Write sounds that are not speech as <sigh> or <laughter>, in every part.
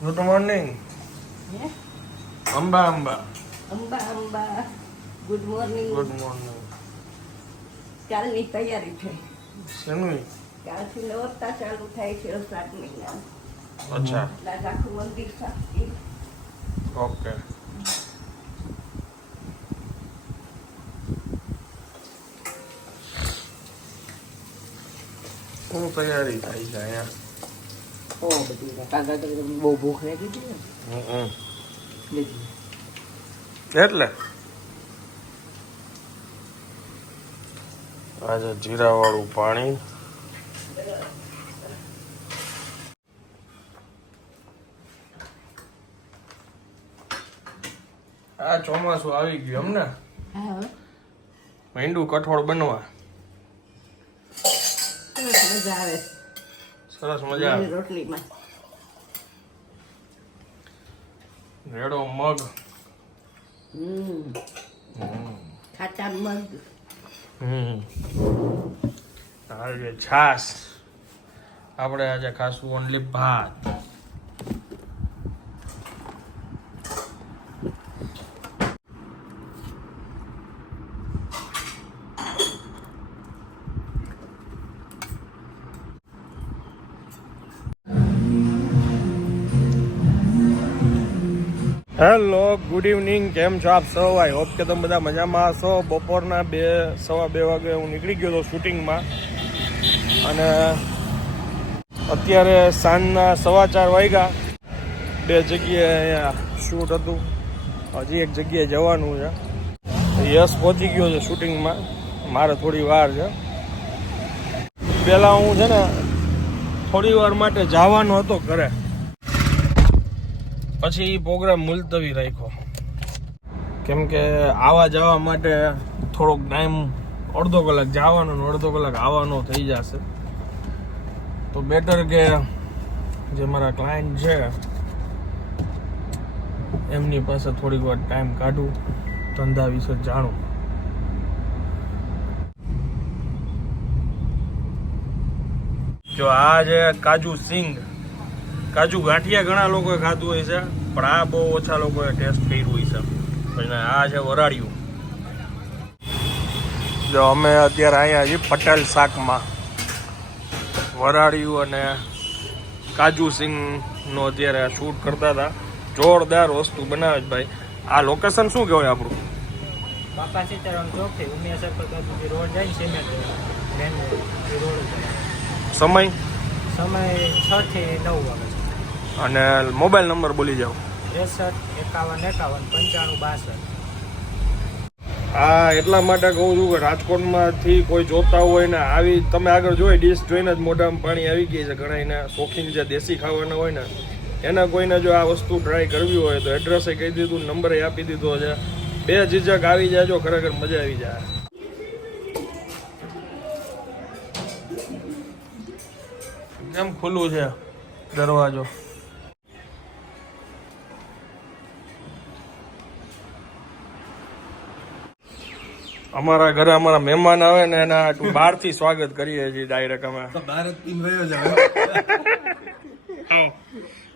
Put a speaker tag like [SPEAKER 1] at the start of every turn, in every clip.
[SPEAKER 1] Good morning? Amba Amba
[SPEAKER 2] Amba Amba good morning
[SPEAKER 1] good morning
[SPEAKER 2] કાલની તૈયારી છે.
[SPEAKER 1] શેનું
[SPEAKER 2] કાલથી નવરતા ચાલુ થાય છે સાત મહિના.
[SPEAKER 1] અચ્છા.
[SPEAKER 2] એટલે આખું મંદિર સાફ
[SPEAKER 1] ઓકે શું તૈયારી થાય છે અહીંયા?
[SPEAKER 2] ભૂખ લાગી
[SPEAKER 1] એટલે? આજે જીરા વાળું પાણી. આ ચોમાસું આવી ગયું એમ ભીંડું કઠોળ બનવા.
[SPEAKER 2] મજા આવે.
[SPEAKER 1] સરસ મજા
[SPEAKER 2] રોટલીમાં.
[SPEAKER 1] રેડો મગ.
[SPEAKER 2] હમ.
[SPEAKER 1] હમ.
[SPEAKER 2] ખાટા મગ.
[SPEAKER 1] હમ. છાસ આપણે આજે ખાસું ઓનલી ભાત. હેલો ગુડ ઇવનિંગ કેમ છો આપ સૌ? આઈ હોપ કે તમે બધા મજામાં હશો. બપોરના બે, સવા બે વાગે હું નીકળી ગયો હતો શૂટિંગમાં અને અત્યારે સાંજના સવા ચાર વાગ્યા. બે જગ્યાએ અહીંયા શૂટ હતું. હજી એક જગ્યાએ જવાનું છે. યશ પહોંચી ગયો છે શૂટિંગમાં મારે થોડી વાર છે. પહેલાં હું છે ને થોડી વાર માટે જવાનો હતો ઘરે. પછી એ પ્રોગ્રામ મુલતવી રાખ્યો. કેમ કે આવા જવા માટે થોડોક ટાઈમ અડધો કલાક જવાનો અડધો કલાક આવવાનો થઈ જશે. તો બેટર કે જે મારા ક્લાયન્ટ છે, એમની પાસે થોડીક વાર ટાઈમ કાઢું, ધંધા વિશે જાણું. જો આ છે કાજુ સિંગ. કાજુ ગાંઠિયા ઘણા લોકોએ ખાધું હોય છે પણ આ બહુ ઓછા લોકોએ ટેસ્ટ કર્યું હોય છે. પછી આ છે વરાળિયું. જો અમે અત્યારે અહીંયા છીએ પટેલ શાકમાં. વરાળિયું અને કાજુ સિંગનો અત્યારે શૂટ કરતા હતા. જોરદાર વસ્તુ બનાવે છે ભાઈ. આ લોકેશન શું કહેવાય આપણું?
[SPEAKER 3] બાપા સીતારામ ચોકથી ઉમિયા સર્કલ રોડ જાય.
[SPEAKER 1] સમય?
[SPEAKER 3] સમય છ થી નવ વાગે
[SPEAKER 1] અને મોબાઈલ નંબર બોલી જાઓ.
[SPEAKER 3] ત્રેસઠ એકાવન એકાવન પંચાણું બાસઠ.
[SPEAKER 1] આ એટલા માટે કહું છું કે રાજકોટમાંથી કોઈ જોતા હોય ને આવી તમે આગળ જોઈ ડીશ જોઈને જ મોઢામાં પાણી આવી ગઈ છે. ઘણા એના શોખીન જે દેશી ખાવાના હોય ને એને કોઈને જો આ વસ્તુ ટ્રાય કરવી હોય તો એડ્રેસે કહી દીધું નંબરે આપી દીધો છે. બે ઝીઝક આવી જાય જો ખરેખર મજા આવી જાય. કેમ ખુલ્લું છે દરવાજો? અમારા ઘરે અમારા મહેમાન આવે ને એના બહારથી સ્વાગત કરીએ છીએ ડાયરેક્ટ અમે.
[SPEAKER 4] ભારત રહ્યો છે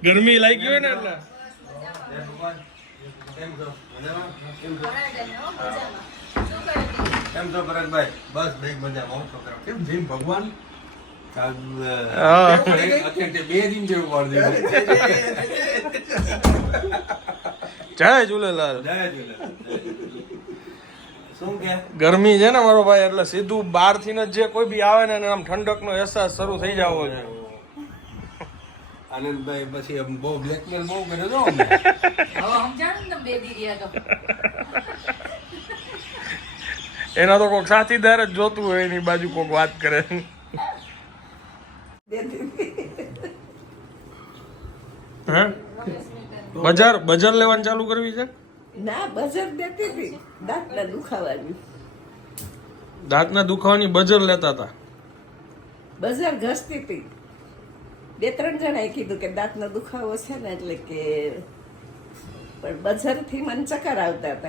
[SPEAKER 1] ગરમી લાગી હોય ને એટલે.
[SPEAKER 4] કેમ છો? ભરતભાઈ? બસ ભાઈ મજામાં કેમ? જીમ ભગવાન
[SPEAKER 1] જય ઝૂલેલાલ
[SPEAKER 4] જય ઝૂલેલાલ. શું કે?
[SPEAKER 1] ગરમી છે ને મારો ભાઈ એટલે સીધું બારથી જ જે કોઈ બી આવે ને આમ ઠંડક નો અહેસાસ શરૂ થઈ જવો છે.
[SPEAKER 4] આનંદભાઈ પછી આમ બહુ બ્લેકમેલ બહુ કર્યો છો
[SPEAKER 1] એના તો કોઈક સાથીદાર જ જોતું હોય એની બાજુ કોઈક વાત કરે. હે? બજાર બજાર લેવાનું ચાલુ કરવી છે?
[SPEAKER 2] ના બજાર દેતી હતી. દાંતના દુખાવાની.
[SPEAKER 1] દાંતના દુખાવાની બજાર લેતા હતા?
[SPEAKER 2] બજાર ઘસતી હતી. બે ત્રણ જણાએ કીધું કે દાંતનો દુખાવો છે ને એટલે કે પણ બજારથી મને ચક્કર આવતા હતા.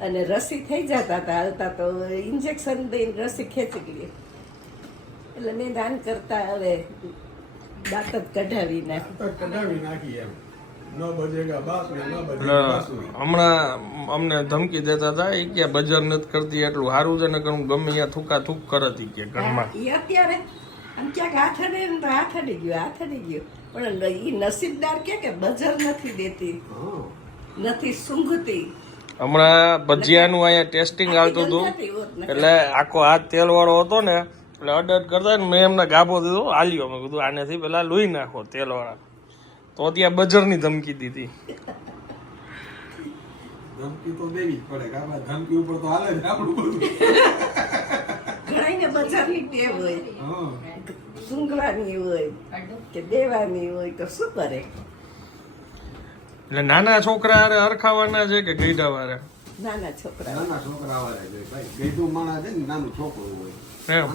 [SPEAKER 2] અને રસી થઈ જતા હતા. આવતા તો ઇન્જેક્શન દઈને રસી ખેંચી લે એટલે નિદાન કરતા હવે દાંત જ કઢાવી નાખ.
[SPEAKER 4] કઢાવી નાખી એમ.
[SPEAKER 1] હમણાં અમને ધમકી દેતા હતા એ કે બજાર નથી કરતી એટલું સારું છે ને કે હું ગમે ત્યાં થૂકા થૂક કરતી કે ઘરમાં.
[SPEAKER 2] એ અત્યારે આમ ક્યાંક હાથ અડે ને તો હાથ અડી ગયો હાથ અડી ગયો. પણ એ નસીબદાર કે કે બજાર નથી દેતી. નથી સૂંઘતી.
[SPEAKER 1] હમણાં ભજીયાનું અહીંયા ટેસ્ટિંગ આવતું હતું. એટલે આખો હાથ તેલ વાળો હતો ને એટલે અડ અડ કરતા ને મેં એમને ગાભો દીધો હાલ્યો મેં કીધું આનેથી પેલા લોહી નાખો તેલ વાળા તો ત્યાં બજરની ધમકી દીધી.
[SPEAKER 4] ધમકી તો દેવી પડે કાકા ધમકી ઉપર તો હાલે જ આપણું બધું.
[SPEAKER 2] ઘણાઈને બજારની ટેવ હોય.
[SPEAKER 4] હા.
[SPEAKER 2] સૂંઘવાની હોય કે દેવાની હોય તો શું કરે?
[SPEAKER 1] એટલે નાના છોકરા હારે હરખાવાના છે કે ગઈડા વાળા?
[SPEAKER 2] નાના છોકરા.
[SPEAKER 4] નાના છોકરા વાળા છે ભાઈ. ગઈડું માણસ છે ને નાનું છોકરું હોય.
[SPEAKER 1] એમ.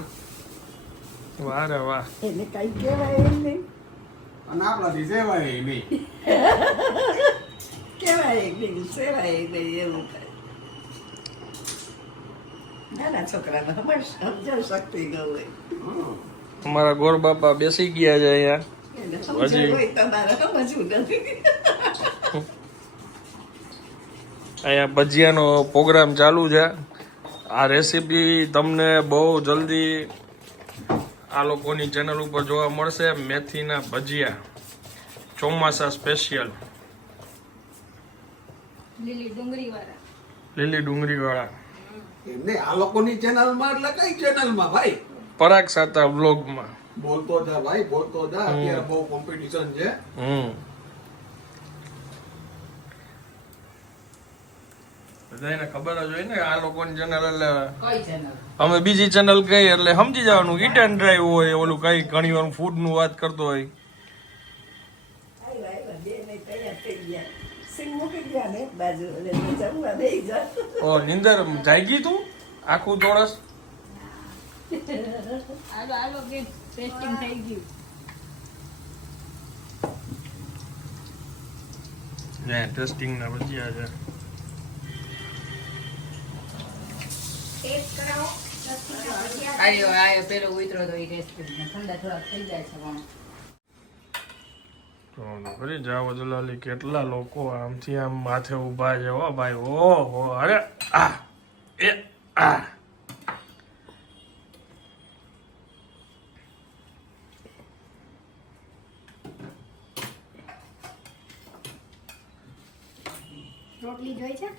[SPEAKER 1] વારે વાહ.
[SPEAKER 2] એને કઈ કહેવાય એમ નહીં.
[SPEAKER 4] અને આપણાથી સેવાય નહીં. <laughs>
[SPEAKER 2] કહેવાય નહીં સેવાય નહીં એવું નાના છોકરાને હમણાં સમજણ શક્તિ ન
[SPEAKER 1] અમારા ગોર બાપા બેસી ગયા છે અહીંયા. હજી-
[SPEAKER 2] તમારે સમજવું નથી.
[SPEAKER 1] અહીંયા ભજીયાનો પ્રોગ્રામ ચાલુ છે. આ રેસીપી તમને બહુ જલ્દી આ લોકોની ચેનલ ઉપર જોવા મળશે મેથીના ભજીયા. ચોમાસા સ્પેશિયલ
[SPEAKER 5] લીલી ડુંગળી વાળા
[SPEAKER 1] લીલી ડુંગળીવાળા.
[SPEAKER 4] એમને આ લોકોની ચેનલમાં એટલે કઈ ચેનલમાં ભાઈ?
[SPEAKER 1] પરાગ સાતા વ્લોગમાં
[SPEAKER 4] બોલતો જા ભાઈ બોલતો જા. અત્યારે બહુ કોમ્પિટિશન છે.
[SPEAKER 1] હમ. બધાને ખબર જ હોય ને આ લોકોની ચેનલ એટલે અમે બીજી ચેનલ કઈ એટલે સમજી જવાનું ઈટ એન્ડ ડ્રાઈવ હોય ઓલું કઈ ઘણી વાર ફૂડનું વાત કરતો હોય. ઓ નિંદર જાગી તું? આખું ચોરસ?
[SPEAKER 5] ટેસ્ટિંગ ના પછી
[SPEAKER 1] ને ટેસ્ટિંગ ના
[SPEAKER 5] ટેસ્ટ કરાવો
[SPEAKER 6] આયો આયો પેલો ઉતરો તો એ ટેસ્ટ કરીને ઠંડા થોડા થઈ જાય છે પણ.
[SPEAKER 1] તો જાવ દલાલી કેટલા લોકો આમથી આમ માથે ઊભા છે હો ભાઈ ઓહો અરે આ એ આ
[SPEAKER 5] રોટલી જોઈ છે?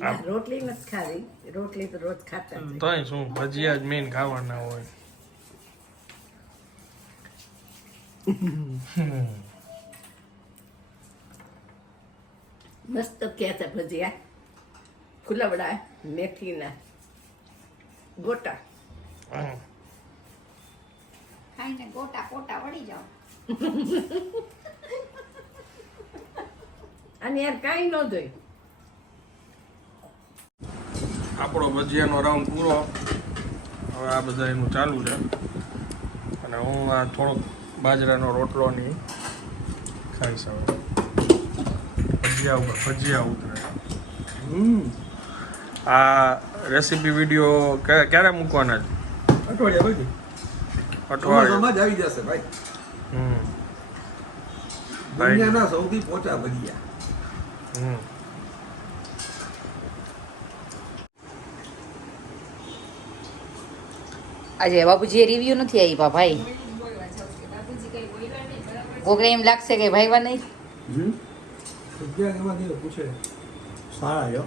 [SPEAKER 2] રોટલી નથી ખાવી રોટલી તો રોજ ખાતા
[SPEAKER 1] તોય શું ભજીયા જ મેન ખાવાના હોય. <laughs>
[SPEAKER 2] મસ્ત ક્યાં છે ભજીયા? ફુલવડા મેથીના ગોટા.
[SPEAKER 5] ખાઈને ગોટા પોટા વળી જાઓ. <laughs>
[SPEAKER 2] અને યાર કાંઈ ન જોઈ.
[SPEAKER 1] આપણો ભજીયાનો રાઉન્ડ પૂરો. હવે આ બધા એનું ચાલુ છે. અને હું આ થોડોક બાજરાનો રોટલો ની ખાઈશ હવે. ભજીયા ઉપર ભજીયા ઉતરે.
[SPEAKER 4] હમ.
[SPEAKER 1] આ રેસીપી વીડિયો ક્યારે મૂકવાના છે?
[SPEAKER 4] અઠવાડિયા પછી.
[SPEAKER 1] અઠવાડિયે.
[SPEAKER 4] ચોમાસામાં જ આવી જશે ભાઈ.
[SPEAKER 1] હમ.
[SPEAKER 4] દુનિયાના સૌથી પોચા ભજીયા.
[SPEAKER 1] હમ.
[SPEAKER 6] આજે બાપુજી રિવ્યુ નથી આપ્યા ભાઈ. કોકને એમ લાગશે કે ભાઈવા નહીં?
[SPEAKER 4] સારા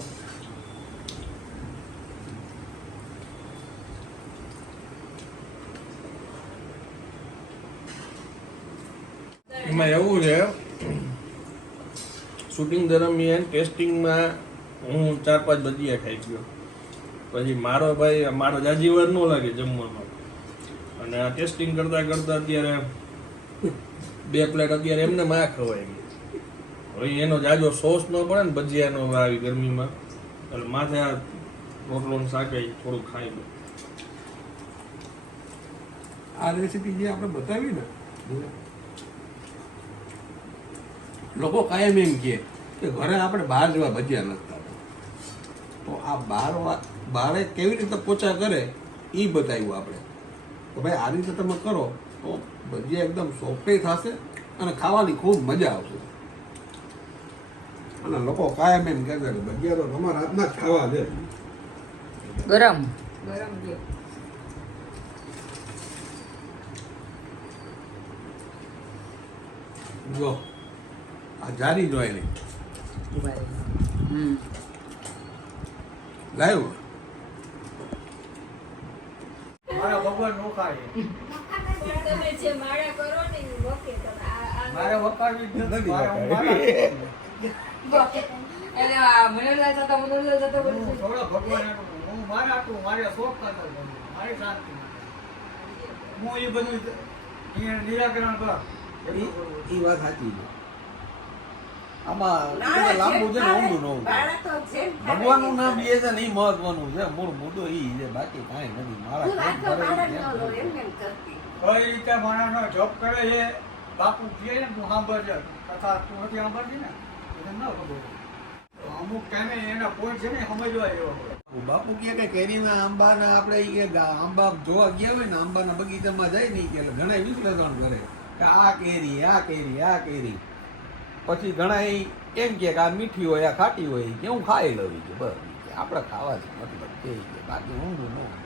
[SPEAKER 1] એમાં એવું છે શૂટિંગ દરમિયાન ટેસ્ટિંગમાં હું ચાર પાંચ ભજીયા ખાઈ ગયો. પછી મારો ભાઈ મારો જાજીવર ન લાગે જમવામાં. અને આ ટેસ્ટિંગ કરતા કરતા અત્યારે બે પ્લેટ અત્યારે એમને માં ખવાય હવે એનો જાજો સોસ ન પડે ને ભજીયાનો આવી ગરમીમાં, એટલે માથે આ રોટલો શાકાઈ થોડું ખાઈ લો.
[SPEAKER 4] આ રેસીપી જે આપણે બતાવી ને, લોકો કાયમ એમ કે ઘરે આપણે બહાર જેવા ભજીયા નથી તો આ બહાર બારે કેવી રીતે પોચા કરે એ બતાવ્યું આપણે. તો ભાઈ આ રીતે તમે કરો
[SPEAKER 7] તો ભજીયા એકદમ સોફ્ટી થશે અને ખાવાની ખૂબ મજા આવશે. અને લોકો કાયમ એમ કહે છે કે ભજીયા તો તમારા હાથના જ ખાવા છે.
[SPEAKER 6] ગરમ. ગરમ
[SPEAKER 7] જો આ જારી જોઈ
[SPEAKER 6] હમ.
[SPEAKER 7] લાવ્યો?
[SPEAKER 3] મારા ભગવાન નો ખાય.
[SPEAKER 5] તમે જે માળા કરો ને એ આ- આ-
[SPEAKER 3] મારે વકારવી જ નથી હું
[SPEAKER 6] એટલે મનોરંજન થતા મનોરંજન થતા બધું
[SPEAKER 3] થોડો ભગવાન. હું મારા હાટુ, મારે શોખ કરતો. મારી શાંતિ. હું એ બધું નિરાકરણ કર.
[SPEAKER 4] એ વાત સાચી છે. આમાં લાંબુ છે ને ઊંડું ન ભગવાનનું નામ. એ છે ને એ મહત્વનું છે. મૂળ મુદ્દો એ છે બાકી કાંઈ નથી. મારા
[SPEAKER 2] લો.
[SPEAKER 3] કઈ રીતે માણસનો જોબ કરે છે. બાપુ કહે ને તું સાંભળજે. કથા તું નથી સાંભળતી ને? એને ન ખબર તો અમુક ટાઈમે એના પોઈન્ટ છે ને સમજવા એવો
[SPEAKER 4] બાપુ કહે કે કેરીના આંબાના આપણે એ કે આંબા જોવા ગયા હોય ને આંબાના બગીચામાં જાય ને કે એટલે ઘણા વિશ્લેષણ કરે કે આ કેરી આ કેરી આ કેરી. પછી ઘણા ઈ એમ કે આ મીઠી હોય આ ખાટી હોય કે હું ખાઈ લઉં ઈ કે બસ, ઈ કે આપણે ખાવાથી મતલબ છે ઈ કે બાકી ઊંધું ન હોય.